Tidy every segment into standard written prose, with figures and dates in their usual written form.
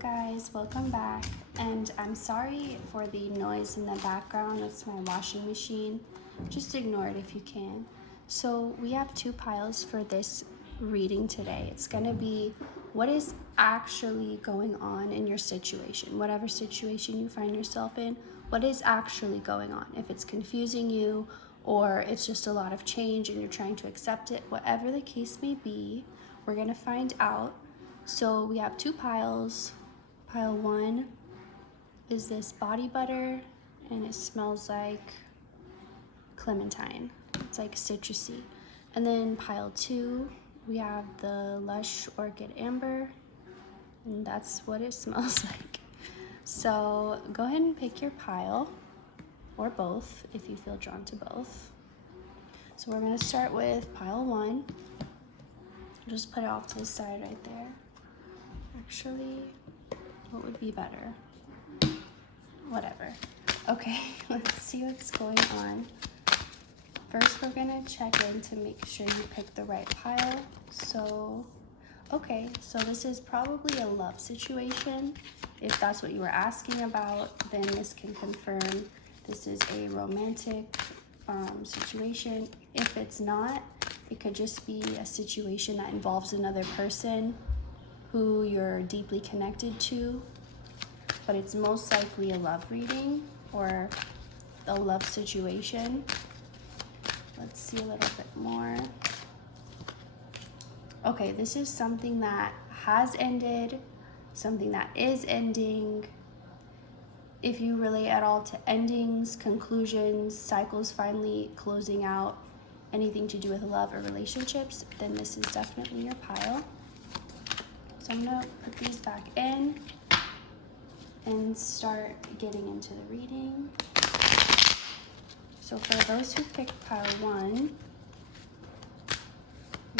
guys, welcome back, and I'm sorry for the noise in the background. It's my washing machine. Just ignore it if you can. So we have two piles for this reading today. It's going to be what is actually going on in your situation, whatever situation you find yourself in. What is actually going on? If it's confusing you or it's just a lot of change and you're trying to accept it, whatever the case may be, we're going to find out. So we have two piles. Pile one is this body butter, and it smells like clementine. It's like citrusy. And then pile two, we have the lush orchid amber, and that's what it smells like. So go ahead and pick your pile, or both if you feel drawn to both. So we're gonna start with pile one. Just put it off to the side right there. Actually, what would be better? Whatever. Okay, let's see what's going on. First, we're gonna check in to make sure you pick the right pile. So, okay, so this is probably a love situation. If that's what you were asking about, then this can confirm this is a romantic situation. If it's not, it could just be a situation that involves another person who you're deeply connected to, but it's most likely a love reading or a love situation. Let's see a little bit more. Okay, this is something that has ended, something that is ending. If you relate at all to endings, conclusions, cycles finally closing out, anything to do with love or relationships, then this is definitely your pile. So I'm gonna put these back in and start getting into the reading. So for those who picked pile one,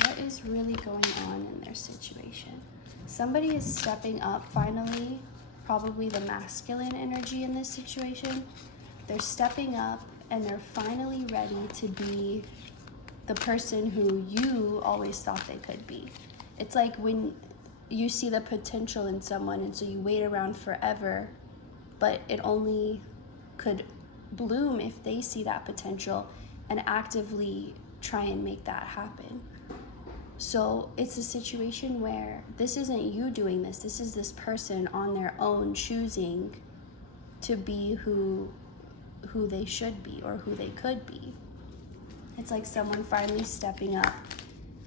what is really going on in their situation? Somebody is stepping up finally, probably the masculine energy in this situation. They're stepping up and they're finally ready to be the person who you always thought they could be. It's like when you see the potential in someone and so you wait around forever, but it only could bloom if they see that potential and actively try and make that happen. So it's a situation where this isn't you doing this. This is this person on their own choosing to be who they should be or who they could be. It's like someone finally stepping up,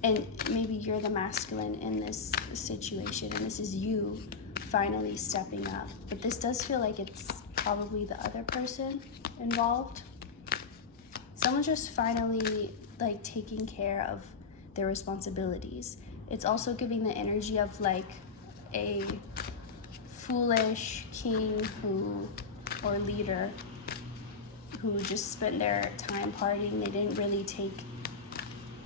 and maybe you're the masculine in this situation and this is you finally stepping up. But this does feel like it's probably the other person involved. Someone just finally like taking care of their responsibilities. It's also giving the energy of like a foolish king or leader who just spent their time partying. They didn't really take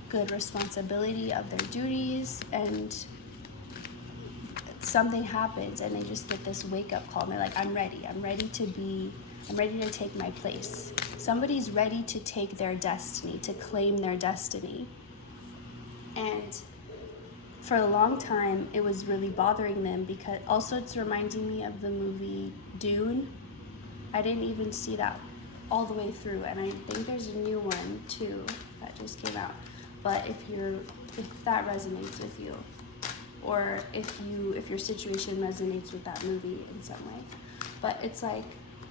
good responsibility of their duties, and something happens and they just get this wake-up call and they're like, I'm ready to take my place. Somebody's ready to take their destiny, to claim their destiny. And for a long time it was really bothering them, because also it's reminding me of the movie Dune. I didn't even see that all the way through, and I think there's a new one too that just came out. But if that resonates with you, or if your situation resonates with that movie in some way. But it's like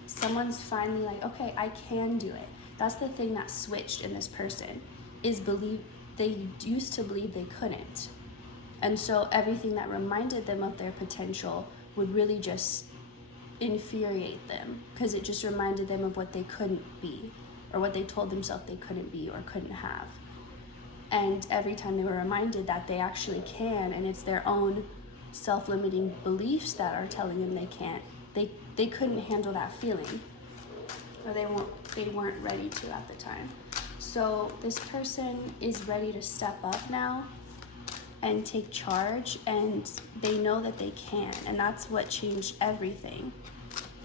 someone's finally like, okay, I can do it. That's the thing that switched in this person, is they used to believe they couldn't. And so everything that reminded them of their potential would really just infuriate them, because it just reminded them of what they couldn't be, or what they told themselves they couldn't be or couldn't have. And every time they were reminded that they actually can, and it's their own self-limiting beliefs that are telling them they can't, they couldn't handle that feeling, or they weren't ready to at the time. So this person is ready to step up now and take charge, and they know that they can, and that's what changed everything.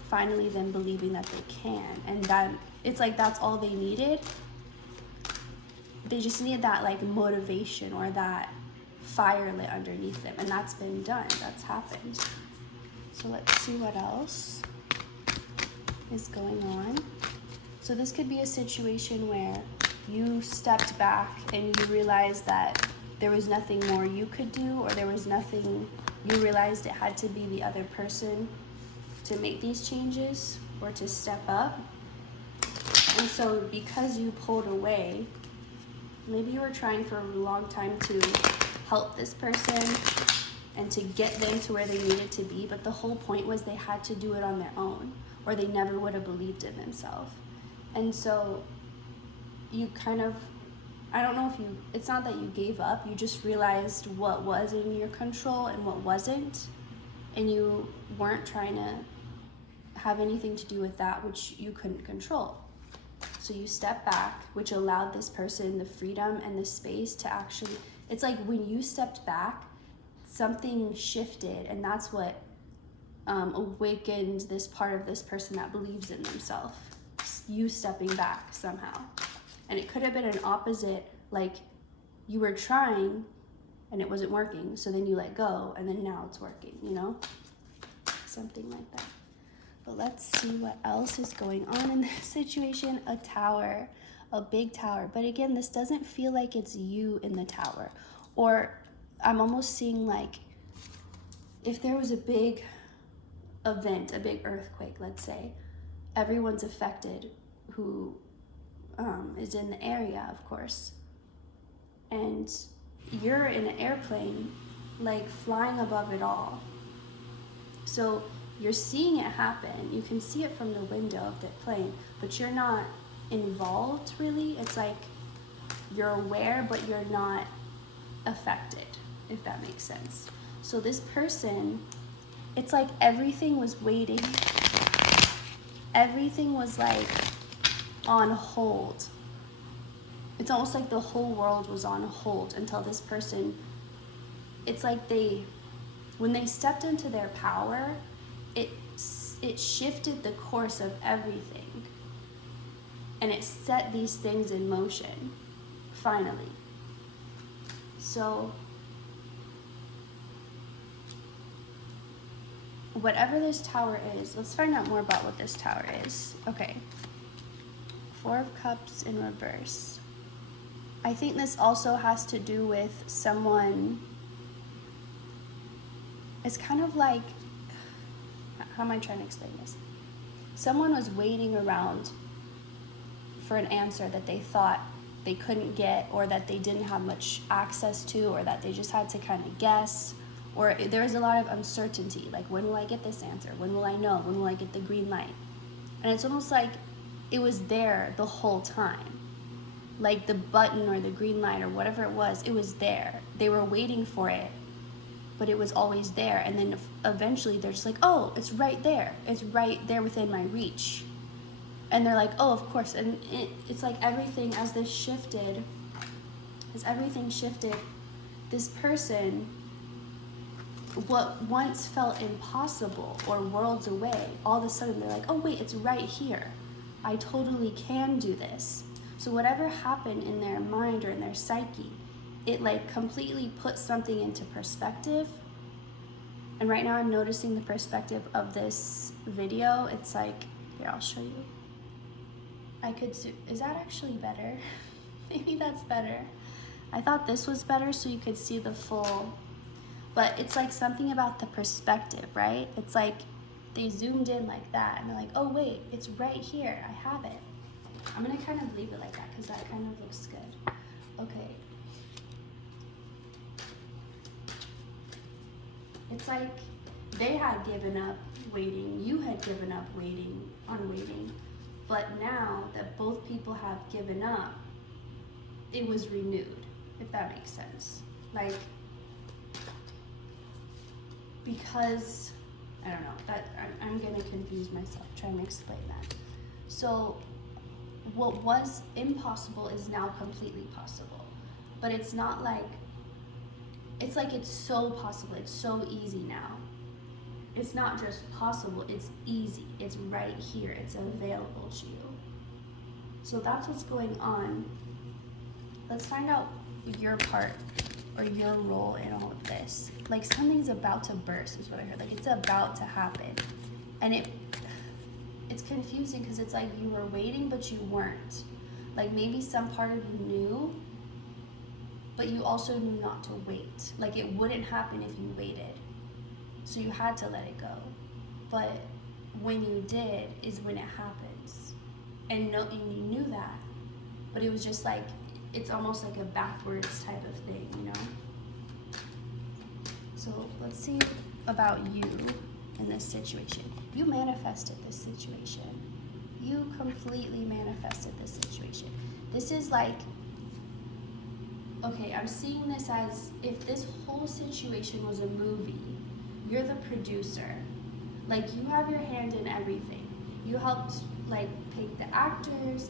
Finally them believing that they can, and that it's like that's all they needed. They just needed that like motivation or that fire lit underneath them, and that's been done. That's happened. So let's see what else is going on. So this could be a situation where you stepped back and you realized that there was nothing more you could do, or there was nothing, you realized it had to be the other person to make these changes or to step up. And so because you pulled away, maybe you were trying for a long time to help this person and to get them to where they needed to be, but the whole point was they had to do it on their own, or they never would have believed in themselves. And so you kind of, I don't know if you, it's not that you gave up, you just realized what was in your control and what wasn't, and you weren't trying to have anything to do with that which you couldn't control. So you step back, which allowed this person the freedom and the space to actually, it's like when you stepped back, something shifted, and that's what awakened this part of this person that believes in themselves. You stepping back somehow. And it could have been an opposite, like you were trying and it wasn't working, so then you let go, and then now it's working, you know? Something like that. But let's see what else is going on in this situation. A tower, a big tower. But again, this doesn't feel like it's you in the tower. Or I'm almost seeing like if there was a big event, a big earthquake, let's say, everyone's affected who is in the area, of course. And you're in an airplane, like flying above it all. So you're seeing it happen. You can see it from the window of the plane, but you're not involved really. It's like you're aware, but you're not affected, if that makes sense. So this person, it's like everything was waiting. Everything was like on hold. It's almost like the whole world was on hold until this person, it's like when they stepped into their power, it shifted the course of everything. And it set these things in motion, finally. So whatever this tower is, let's find out more about what this tower is. Okay. 4 of Cups in reverse. I think this also has to do with someone, it's kind of like, how am I trying to explain this? Someone was waiting around for an answer that they thought they couldn't get, or that they didn't have much access to, or that they just had to kind of guess, or there was a lot of uncertainty, like when will I get this answer? When will I know? When will I get the green light? And it's almost like it was there the whole time. Like the button or the green light or whatever it was there. They were waiting for it, but it was always there. And then eventually they're just like, oh, it's right there. It's right there within my reach. And they're like, oh, of course. And it's like everything, as everything shifted, this person, what once felt impossible or worlds away, all of a sudden they're like, oh wait, it's right here. I totally can do this. So whatever happened in their mind or in their psyche, it like completely put something into perspective. And right now I'm noticing the perspective of this video. It's like, here, I'll show you. I could zoom. Is that actually better? Maybe that's better. I thought this was better so you could see the full, but it's like something about the perspective, right? It's like they zoomed in like that and they're like, oh wait, it's right here, I have it. I'm gonna kind of leave it like that because that kind of looks good. Okay. It's like they had given up waiting, you had given up waiting, but now that both people have given up, it was renewed, if that makes sense. Like, because, I don't know, that I'm gonna confuse myself trying to explain that. So what was impossible is now completely possible, but it's not like, it's like it's so possible, it's so easy now. It's not just possible, it's easy, it's right here, it's available to you. So that's what's going on. Let's find out your part or your role in all of this. Like something's about to burst is what I heard. Like it's about to happen. And it's confusing because it's like you were waiting but you weren't. Like maybe some part of you knew, but you also knew not to wait. Like it wouldn't happen if you waited. So you had to let it go. But when you did is when it happens. And you knew that. But it was just like, it's almost like a backwards type of thing, you know? So let's see about you in this situation. You manifested this situation. You completely manifested this situation. This is like, okay, I'm seeing this as if this whole situation was a movie. You're the producer. Like you have your hand in everything. You helped like pick the actors,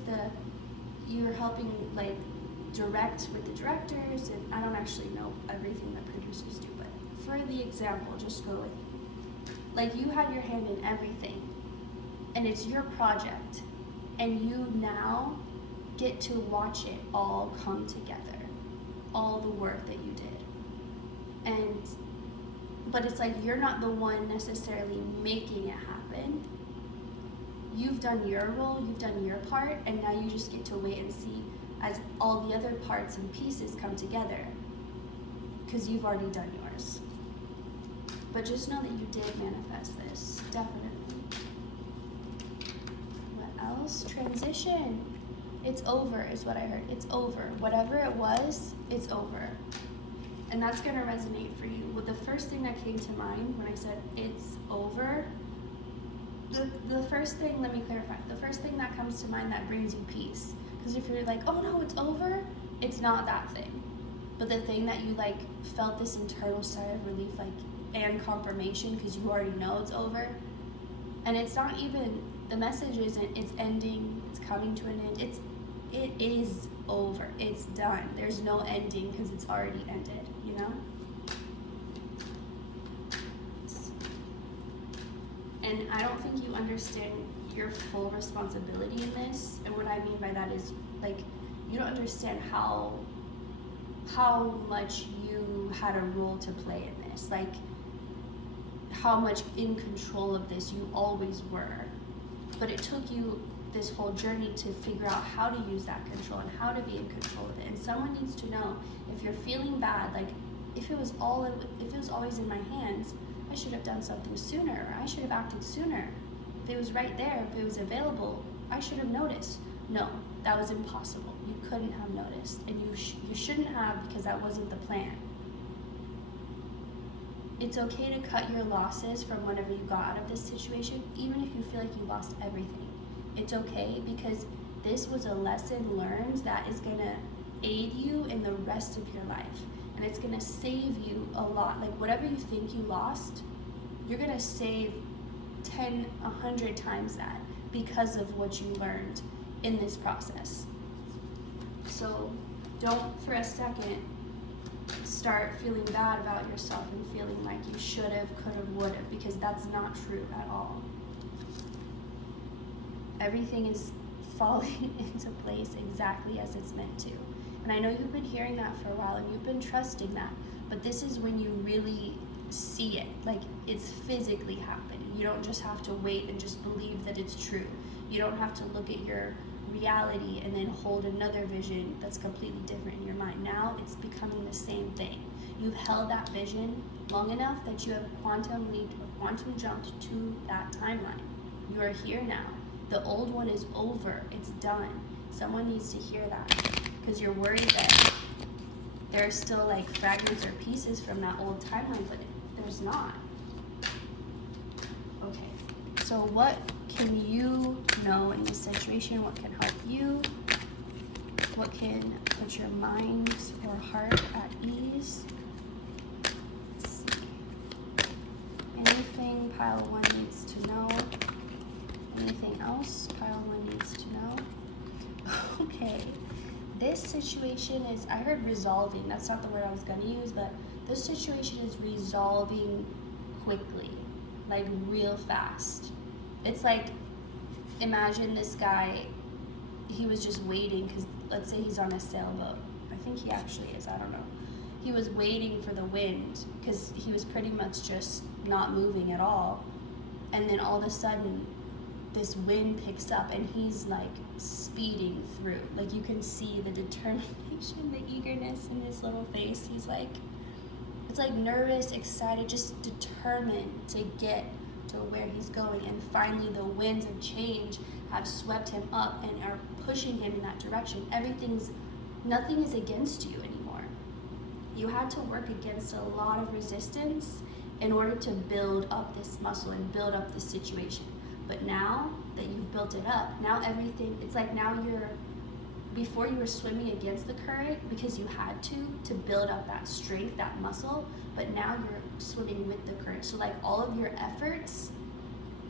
you're helping like direct with the directors, and I don't actually know everything that producers do, but for the example, just go with me. Like you had your hand in everything, and it's your project, and you now get to watch it all come together, all the work that you did. But it's like you're not the one necessarily making it happen. You've done your role, you've done your part, and now you just get to wait and see as all the other parts and pieces come together, because you've already done yours. But just know that you did manifest this, definitely. What else? Transition. It's over is what I heard. It's over. Whatever it was, it's over. And that's going to resonate for you. Well, the first thing that came to mind when I said it's over, the first thing, let me clarify, the first thing that comes to mind that brings you peace. Because if you're like, oh no, it's over, it's not that thing. But the thing that you like felt this internal sigh of relief, like, and confirmation, because you already know it's over. And it's not even, the message isn't, it's ending, it's coming to an end. It is over. It's done. There's no ending because it's already ended, you know? And I don't think you understand your full responsibility in this. And what I mean by that is, like, you don't understand how much you had a role to play in this. Like, how much in control of this you always were. But it took you this whole journey to figure out how to use that control and how to be in control of it. And someone needs to know, if you're feeling bad, like if it was always in my hands, I should have done something sooner, or I should have acted sooner. If it was right there, if it was available, I should have noticed. No, that was impossible. You couldn't have noticed, and you shouldn't have, because that wasn't the plan. It's okay to cut your losses from whenever you got out of this situation, even if you feel like you lost everything. It's okay, because this was a lesson learned that is gonna aid you in the rest of your life. And it's gonna save you a lot. Like whatever you think you lost, you're gonna save 10, 100 times that because of what you learned in this process. So don't for a second start feeling bad about yourself and feeling like you should have, could have, would have, because that's not true at all. Everything is falling into place exactly as it's meant to. And I know you've been hearing that for a while and you've been trusting that, but this is when you really see it, like it's physically happening. You don't just have to wait and just believe that it's true. You don't have to look at your reality and then hold another vision that's completely different in your mind. Now it's becoming the same thing. You've held that vision long enough that you have quantum leaped or quantum jumped to that timeline. You are here now. The old one is over. It's done. Someone needs to hear that, because you're worried that there are still like fragments or pieces from that old timeline, but there's not. Okay, so what can you know in this situation? What can help you? What can put your mind or heart at ease? Let's see. Anything pile 1 needs to know? Anything else pile 1 needs to know? Okay, this situation is, I heard resolving. That's not the word I was going to use, but this situation is resolving quickly, like real fast. It's like, imagine this guy, he was just waiting, because let's say he's on a sailboat. I think he actually is, I don't know. he was waiting for the wind because he was pretty much just not moving at all. And then all of a sudden, this wind picks up and he's like speeding through. Like you can see the determination, the eagerness in his little face. He's like, it's like nervous, excited, just determined to get to where he's going. And finally the winds of change have swept him up and are pushing him in that direction. Nothing is against you anymore. You had to work against a lot of resistance in order to build up this muscle and build up this situation. But now that you've built it up, now everything, it's like now before you were swimming against the current because you had to build up that strength, that muscle, but now you're swimming with the current. So like all of your efforts,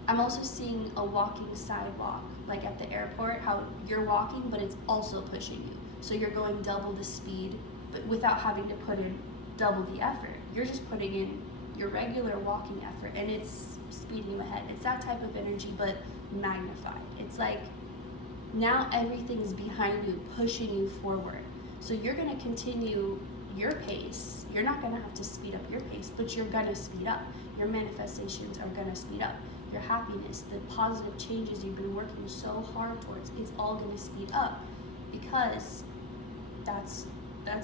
I'm also seeing a walking sidewalk, like at the airport, how you're walking, but it's also pushing you. So you're going double the speed, but without having to put in double the effort. You're just putting in your regular walking effort and it's speeding you ahead. It's that type of energy, but magnified. It's like now everything's behind you, pushing you forward. So you're gonna continue your pace. You're not gonna have to speed up your pace, but you're gonna speed up. Your manifestations are gonna speed up. Your happiness, the positive changes you've been working so hard towards, it's all gonna speed up because that's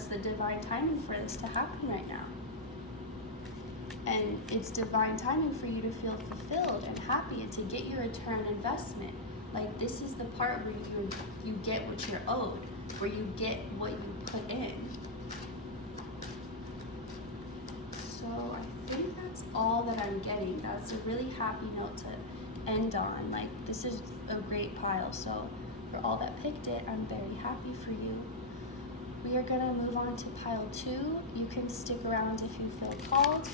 the divine timing for this to happen right now. And it's divine timing for you to feel fulfilled and happy and to get your return investment. Like this is the part where you get what you're owed, where you get what you put in. So I think that's all that I'm getting. That's a really happy note to end on. Like this is a great pile. So for all that picked it, I'm very happy for you. We are gonna move on to pile 2. You can stick around if you feel called.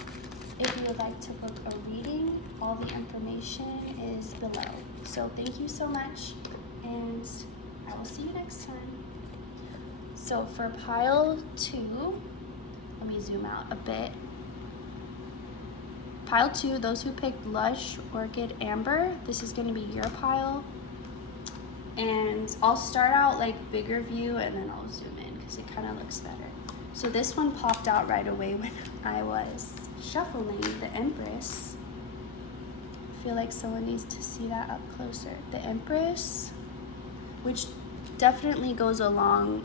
If you would like to book a reading, all the information is below. So thank you so much, and I will see you next time. So for pile 2, let me zoom out a bit. Pile 2, those who picked Lush, Orchid, Amber, this is going to be your pile. And I'll start out like bigger view and then I'll zoom in because it kind of looks better. So this one popped out right away when I was shuffling, the Empress. I feel like someone needs to see that up closer. The Empress, which definitely goes along,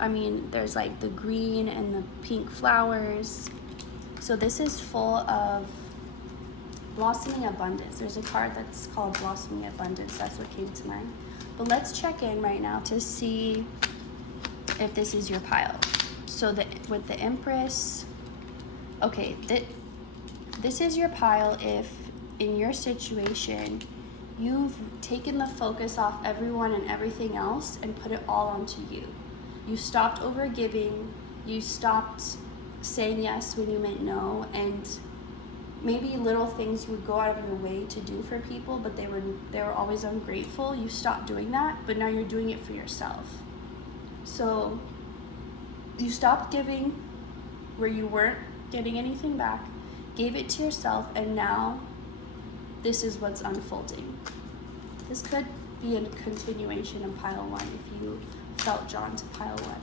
I mean, there's like the green and the pink flowers. So this is full of blossoming abundance. There's a card that's called blossoming abundance. That's what came to mind. But let's check in right now to see if this is your pile. So with the Empress, okay, this is your pile if in your situation you've taken the focus off everyone and everything else and put it all onto you. You stopped overgiving, you stopped saying yes when you meant no, and maybe little things you would go out of your way to do for people, but they were always ungrateful. You stopped doing that, but now you're doing it for yourself. So you stopped giving where you weren't getting anything back, gave it to yourself, and now this is what's unfolding. This could be a continuation of pile 1 if you felt drawn to pile 1.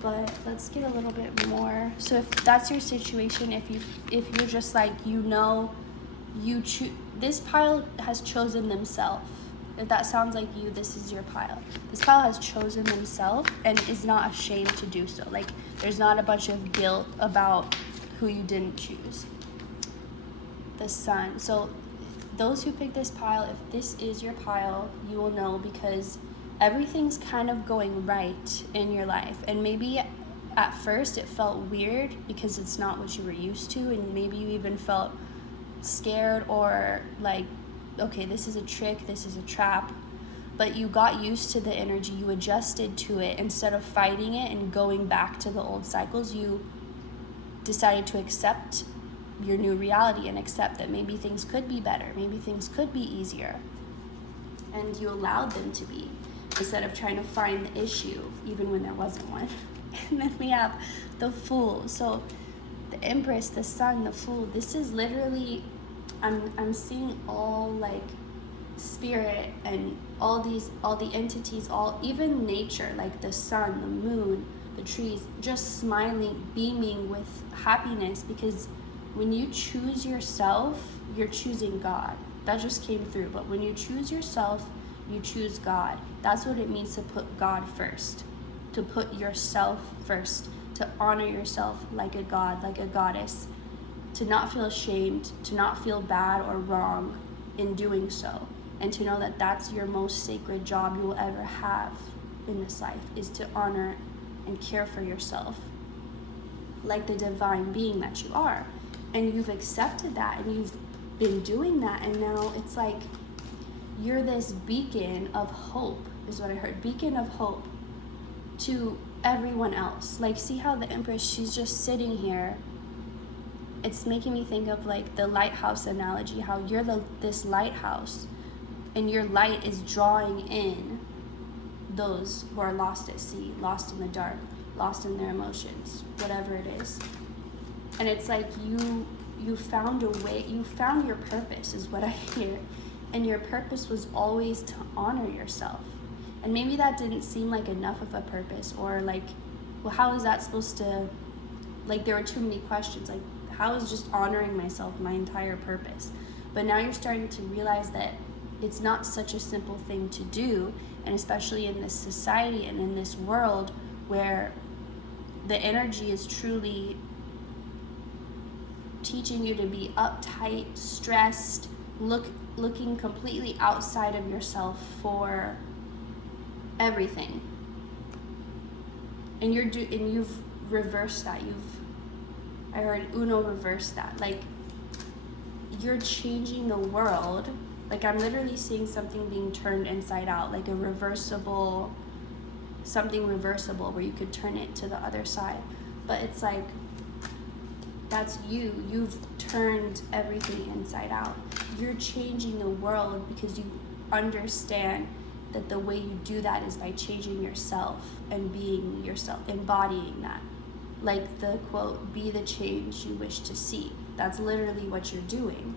But let's get a little bit more. So if that's your situation, if you're just like, this pile has chosen themselves. If that sounds like you, this is your pile. This pile has chosen themselves and is not ashamed to do so. Like there's not a bunch of guilt about who you didn't choose. The Sun. So those who pick this pile, if this is your pile, you will know because everything's kind of going right in your life. And maybe at first it felt weird because it's not what you were used to, and maybe you even felt scared or like, okay, this is a trick, this is a trap. But you got used to the energy, you adjusted to it. Instead of fighting it and going back to the old cycles, you decided to accept your new reality and accept that maybe things could be better, maybe things could be easier. And you allowed them to be, instead of trying to find the issue, even when there wasn't one. And then we have the Fool. So the Empress, the Sun, the Fool, this is literally, I'm seeing all like spirit and all the entities, even nature, like the sun, the moon, the trees, just smiling, beaming with happiness, because when you choose yourself, you're choosing God. That just came through. But when you choose yourself, you choose God. That's what it means to put God first, to put yourself first, to honor yourself like a god, like a goddess, to not feel ashamed, to not feel bad or wrong in doing so, and to know that that's your most sacred job you will ever have in this life, is to honor and care for yourself like the divine being that you are. And you've accepted that, and you've been doing that, and now it's like you're this beacon of hope, is what I heard. Beacon of hope to everyone else. Like, see how the Empress, she's just sitting here. It's making me think of like the lighthouse analogy, how you're this lighthouse, and your light is drawing in those who are lost at sea, lost in the dark, lost in their emotions, whatever it is. And it's like you found a way, you found your purpose, is what I hear. And your purpose was always to honor yourself. And maybe that didn't seem like enough of a purpose, or like, well, how is that supposed to, like, there were too many questions, like, how is just honoring myself my entire purpose? But now you're starting to realize that it's not such a simple thing to do, and especially in this society and in this world where the energy is truly teaching you to be uptight, stressed, looking completely outside of yourself for everything. And you've reversed that. I heard Uno reverse that. Like, you're changing the world. Like, I'm literally seeing something being turned inside out, like something reversible where you could turn it to the other side. But it's like, that's you. You've turned everything inside out. You're changing the world because you understand that the way you do that is by changing yourself and being yourself, embodying that. Like the quote, be the change you wish to see. That's literally what you're doing.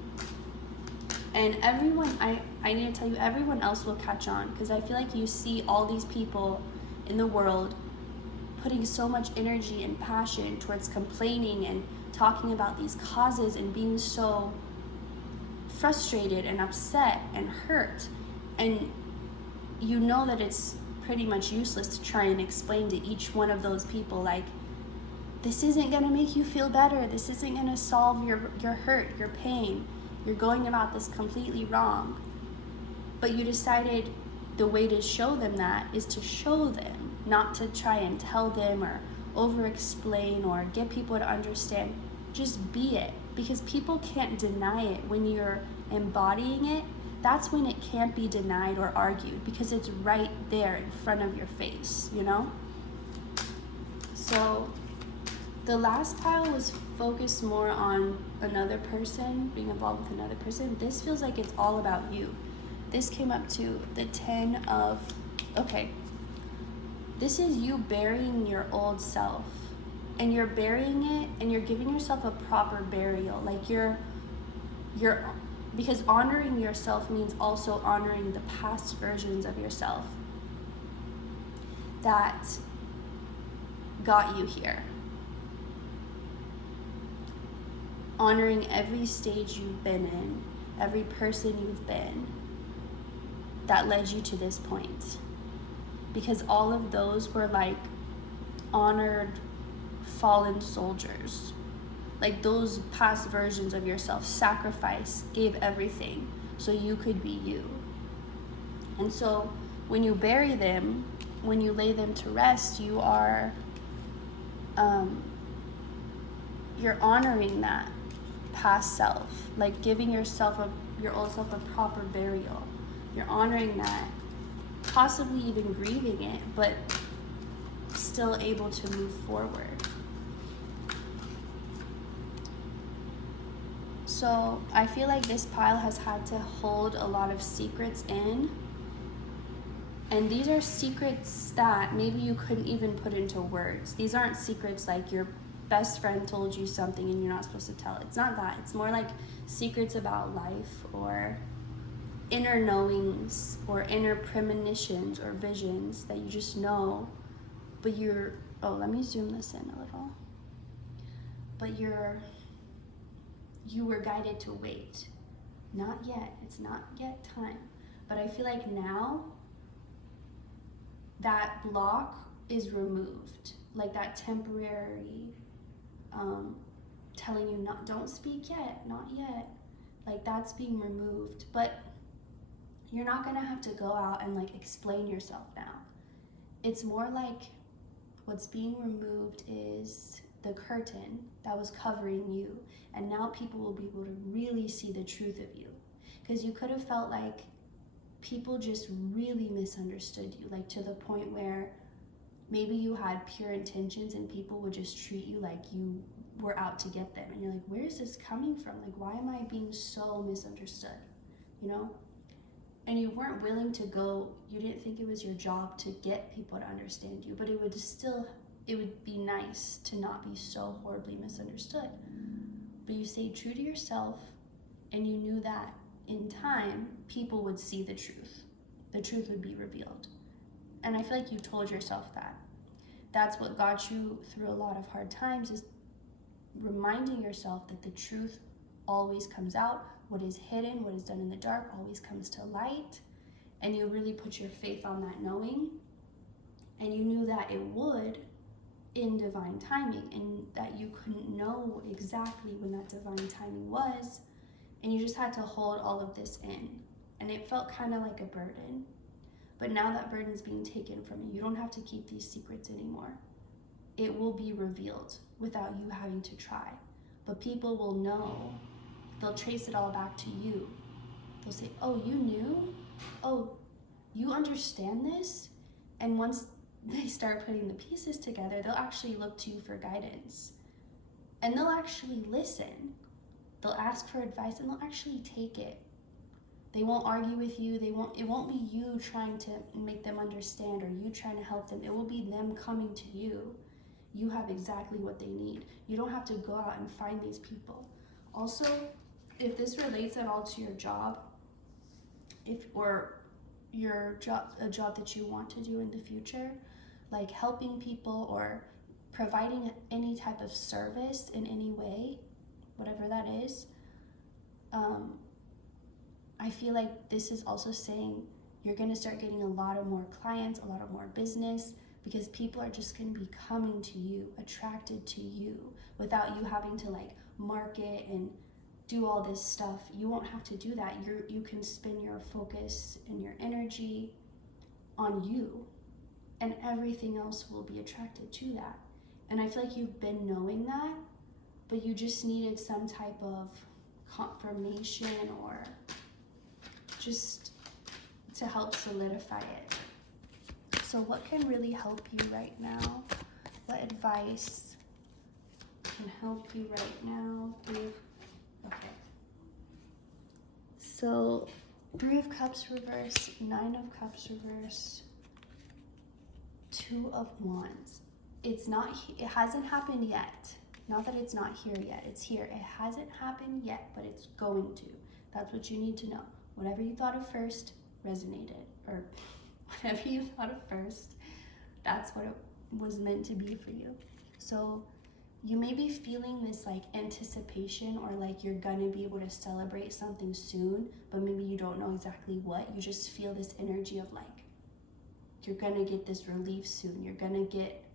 And everyone, I need to tell you, everyone else will catch on, because I feel like you see all these people in the world putting so much energy and passion towards complaining and talking about these causes and being so frustrated and upset and hurt. And you know that it's pretty much useless to try and explain to each one of those people, like, this isn't going to make you feel better. This isn't going to solve your hurt, your pain. You're going about this completely wrong. But you decided the way to show them that is to show them, not to try and tell them or over-explain or get people to understand. Just be it, because people can't deny it. When you're embodying it, that's when it can't be denied or argued, because it's right there in front of your face, you know? So the last pile was focused more on another person, being involved with another person. This feels like it's all about you. This came up to the 10 of, okay, this is you burying your old self, and you're burying it and you're giving yourself a proper burial. Like you're because honoring yourself means also honoring the past versions of yourself that got you here. Honoring every stage you've been in, every person you've been that led you to this point. Because all of those were like honored fallen soldiers. Like those past versions of yourself sacrificed, gave everything so you could be you. And so when you bury them, when you lay them to rest, you are you're honoring that past self, like giving your old self a proper burial. You're honoring that, possibly even grieving it, but still able to move forward. So I feel like this pile has had to hold a lot of secrets in. And these are secrets that maybe you couldn't even put into words. These aren't secrets like your best friend told you something and you're not supposed to tell it. It's not that. It's more like secrets about life, or inner knowings, or inner premonitions or visions that you just know, but you're Oh, let me zoom this in a little. But you were guided to wait. Not yet. It's not yet time. But I feel like now that block is removed. Like that temporary telling you don't speak yet, not yet. Like that's being removed. But you're not gonna have to go out and like explain yourself now. It's more like what's being removed is the curtain that was covering you, and now people will be able to really see the truth of you. Because you could have felt like people just really misunderstood you, like to the point where maybe you had pure intentions and people would just treat you like you were out to get them, and you're like, where is this coming from? Like, why am I being so misunderstood, you know? And you weren't willing to go, you didn't think it was your job to get people to understand you, but it would be nice to not be so horribly misunderstood. But you stayed true to yourself, and you knew that in time, people would see the truth. The truth would be revealed. And I feel like you told yourself that. That's what got you through a lot of hard times, is reminding yourself that the truth always comes out. What is hidden, what is done in the dark, always comes to light. And you really put your faith on that knowing. And you knew that it would in divine timing, and that you couldn't know exactly when that divine timing was. And you just had to hold all of this in. And it felt kind of like a burden. But now that burden's being taken from you. You don't have to keep these secrets anymore. It will be revealed without you having to try. But people will know. They'll trace it all back to you. They'll say, oh, you knew? Oh, you understand this? And once they start putting the pieces together, they'll actually look to you for guidance. And they'll actually listen. They'll ask for advice, and they'll actually take it. They won't argue with you. It won't be you trying to make them understand or you trying to help them. It will be them coming to you. You have exactly what they need. You don't have to go out and find these people. Also, if this relates at all to your job, or a job that you want to do in the future, like helping people or providing any type of service in any way, whatever that is, I feel like this is also saying you're going to start getting a lot of more clients, a lot of more business, because people are just going to be coming to you, attracted to you, without you having to like market and do all this stuff. You won't have to do that. You can spin your focus and your energy on you, and everything else will be attracted to that. And I feel like you've been knowing that, but you just needed some type of confirmation or just to help solidify it. So what can really help you right now? What advice can help you right now? Okay. So 3 of Cups reverse, 9 of Cups reverse, 2 of Wands. It hasn't happened yet. Not that it's not here yet, it's here. It hasn't happened yet, but it's going to. That's what you need to know. Whatever you thought of first resonated, or whatever you thought of first, that's what it was meant to be for you. So you may be feeling this like anticipation, or like you're gonna be able to celebrate something soon, but maybe you don't know exactly what. You just feel this energy of like, you're gonna get this relief soon. You're gonna get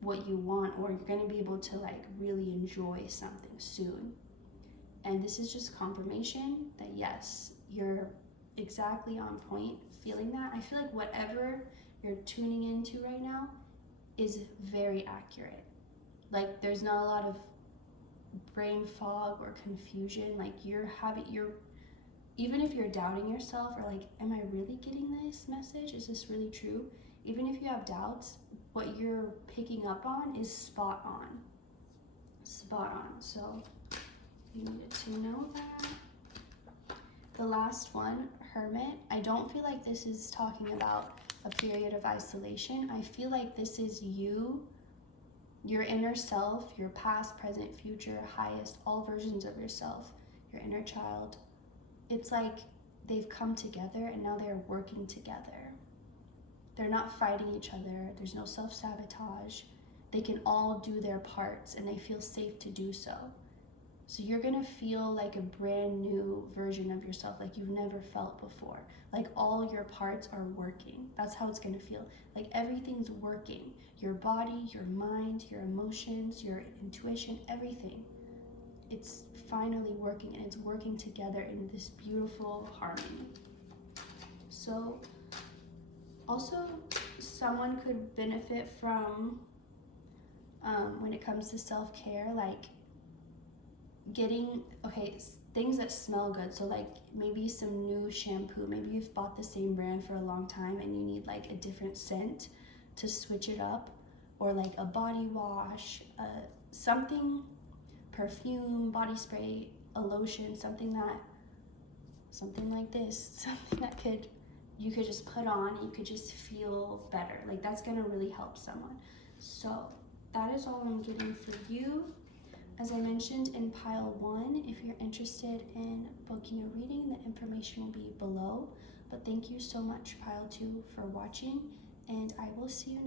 what you want, or you're gonna be able to like really enjoy something soon. And this is just confirmation that yes, you're exactly on point feeling that. I feel like whatever you're tuning into right now is very accurate. Like there's not a lot of brain fog or confusion. Like even if you're doubting yourself, or like, am I really getting this message? Is this really true? Even if you have doubts, what you're picking up on is spot on. Spot on. So you needed to know that. The last one, Hermit. I don't feel like this is talking about a period of isolation. I feel like this is you, your inner self, your past, present, future, highest, all versions of yourself, your inner child. It's like they've come together and now they're working together. they're not fighting each other. There's no self-sabotage. They can all do their parts and they feel safe to do so. So you're gonna feel like a brand new version of yourself, like you've never felt before. Like all your parts are working. That's how it's gonna feel. Like everything's working. Your body, your mind, your emotions, your intuition, everything. It's finally working, and it's working together in this beautiful harmony. So also someone could benefit from, when it comes to self-care, like getting, things that smell good. So like maybe some new shampoo. Maybe you've bought the same brand for a long time and you need like a different scent to switch it up, or like a body wash, something, perfume, body spray, a lotion, something like this, something that you could just put on and you could just feel better. Like that's gonna really help someone. So that is all I'm getting for you. As I mentioned in pile 1, if you're interested in booking a reading, the information will be below. But thank you so much, pile 2, for watching, and I will see you